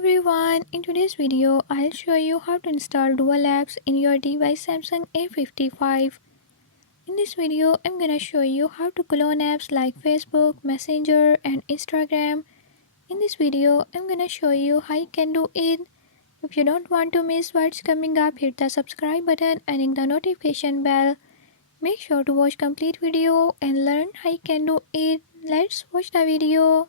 everyone, in today's video I'll show you how to install dual apps in your device Samsung A55. In this video I'm gonna show you how to clone apps like Facebook, Messenger and Instagram. In this video I'm gonna show you how you can do it. If you don't want to miss what's coming up, hit the subscribe button and ring the notification bell. Make sure to watch complete video and learn how you can do it. Let's watch the video.